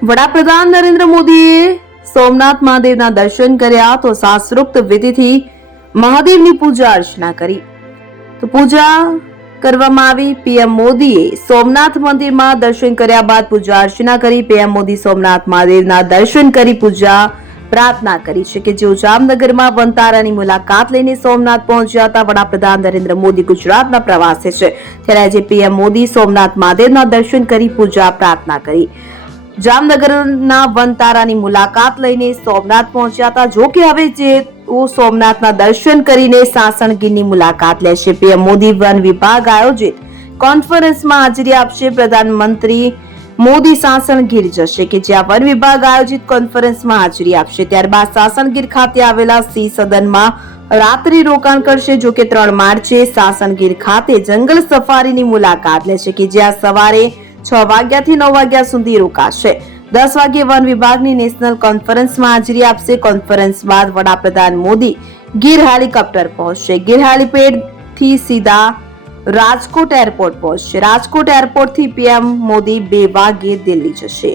વડાપ્રધાન નરેન્દ્ર મોદીએ સોમનાથ મહાદેવના દર્શન કર્યા તો શાસ્ત્રોક્ત વિધિથી મહાદેવની પૂજા અર્ચના કરી તો પૂજા કરવામાં આવી। પીએમ મોદીએ સોમનાથ મંદિરમાં દર્શન કર્યા બાદ પૂજા અર્ચના કરી। પીએમ મોદી સોમનાથ મહાદેવના દર્શન કરી પૂજા પ્રાર્થના કરી છે કે જેઓ જામનગરમાં વનતારાની મુલાકાત લઈને સોમનાથ પહોંચ્યા હતા। વડાપ્રધાન નરેન્દ્ર મોદી ગુજરાતના પ્રવાસે છે ત્યારે આજે પીએમ મોદી સોમનાથ મહાદેવના દર્શન કરી પૂજા પ્રાર્થના કરી। જામનગરના વનતારાની મુલાકાત લઈને સોમનાથ પહોંચ્યા હતા। જો કે હવે જેઓ સોમનાથના દર્શન કરીને સાસણગીરની મુલાકાત લેશે। પીએમ મોદી વન વિભાગ આયોજિત કોન્ફરન્સમાં હાજરી આપશે। પ્રધાનમંત્રી મોદી સાસણગીર જશે કે જ્યાં વન વિભાગ આયોજિત કોન્ફરન્સમાં હાજરી આપશે। ત્યારબાદ સાસણગીર ખાતે આવેલા સિંહ સદનમાં રાત્રિ રોકાણ કરશે। જો કે 3 માર્ચે સાસણગીર ખાતે જંગલ સફારીની મુલાકાત લેશે કે જ્યાં સવારે 6 વાગ્યાથી 9 વાગ્યા સુધી રોકાશે। 10 વાગ્યે વન વિભાગની નેશનલ કોન્ફરન્સમાં હાજરી આપશે। કોન્ફરન્સ બાદ વડાપ્રધાન મોદી ગીર હેલિકોપ્ટર પહોંચશે। ગીર હેલિપેડથી સીધા રાજકોટ એરપોર્ટ પહોંચશે। રાજકોટ એરપોર્ટથી પીએમ મોદી 2 વાગ્યે દિલ્હી જશે।